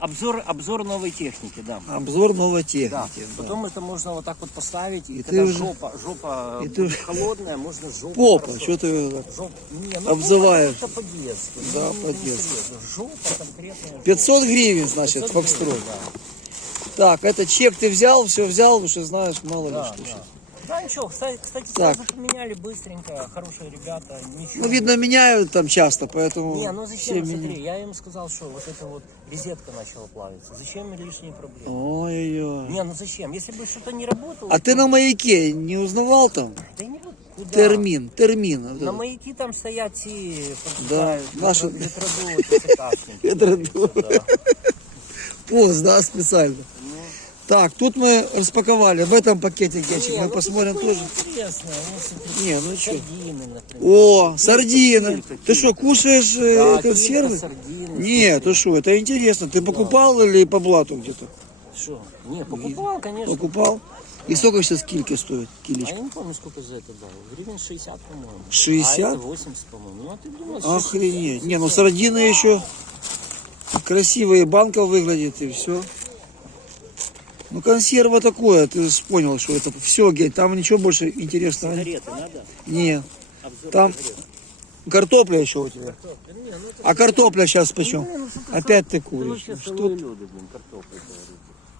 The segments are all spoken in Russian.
обзор, обзор новой техники, да. Обзор новой Да. техники. да. Потом это можно вот так вот поставить, и, И когда уже- жопа, жопа и ты уже- холодная, можно жопу Попа, хорошо- что ты? Жоп... Не, ну Обзываешь. это по-детски. Да, Ну, по-детски. Жопа конкретная. жопа. 500 гривен, значит, 500 фокстрот. гривен, да. Так, это чек ты взял, все взял, что знаешь, мало ли Да, что да. сейчас. Да, ничего, кстати, кстати Так. сразу поменяли быстренько, хорошие ребята, ничего. Ну, видно, меняют там часто, поэтому Не, ну зачем, смотри, я им сказал, что вот эта вот розетка начала плавиться. Зачем лишние проблемы? Ой-ой-ой. Не, ну зачем? Если бы что-то не работало... А ты то- на маяке не узнавал там? Да не буду. Куда? Термин, термин. вот На этот. маяки там стоят ці Да, наши-. Да. Пост, да, специально. Так, тут мы распаковали. В этом пакете кетчуп Не, мы ну посмотрим тоже. Интересно, Не, ну что. сардины, например. О, сардины. Ты что, кушаешь э, Да, консервы? сардины. Нет, ты что, это интересно. Ты покупал или по блату где-то? Что? Не, покупал, конечно. Покупал? И сколько сейчас кильки стоит? А Килечка? я не помню, сколько за это дал. Гривен 60, по-моему. 60? А это 80, по-моему. Ну, а ты думаешь, Охренеть. Не, ну сардины еще красивые, банка выглядит и все. Ну консерва такое, ты же понял, что это все, Гень, там ничего больше интересного нет. сигареты надо? Нет. Обзор Там сигарет. картопля еще у тебя. Да не, ну это А картопля сейчас почем? Не, ну, сука, Опять ты Ты куришь. вообще Что люди, блин, говорите.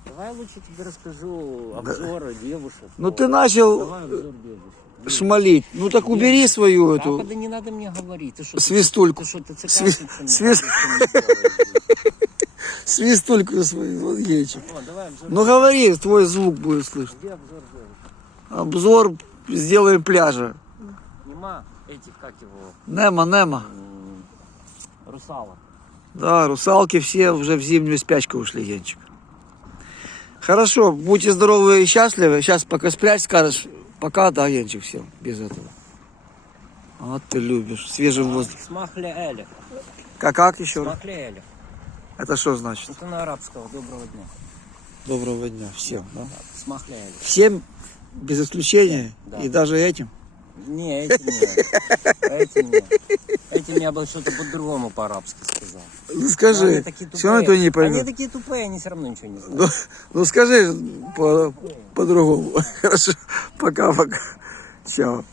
Давай лучше тебе расскажу обзоры девушек. Ну ты начал девушек. шмалить. Ну так убери свою Так, эту да не надо мне говорить. Ты что, ты- свистульку. Ты что, ты Сви- свист- говоришь, что мне делаешь, блин? Свистульку свою, вот обзор. Ну говори, твой звук будет слышно. Обзор сделаем пляжа. Нема этих, как его, Немо. м, русалок. Да, русалки все уже в зимнюю спячку ушли, Генчик. Хорошо, будьте здоровы и счастливы. Сейчас пока спрячь, скажешь пока, да, Генчик, всем, без этого. Вот ты любишь, свежим воздухом. Смахля Элих. Как, как еще? Смахля Элих. Это что значит? Это на арабского. Доброго дня. Доброго дня всем, да? Смахля Элих. Всем, без исключения, Да. и даже этим. Не, эти не. Эти не. Этим я бы что-то по-другому по-арабски сказал. Ну скажи, все равно ты не поймешь. Они такие тупые, они все равно ничего не знают. Ну, ну скажи по- по-другому. Хорошо, пока-пока. Чао.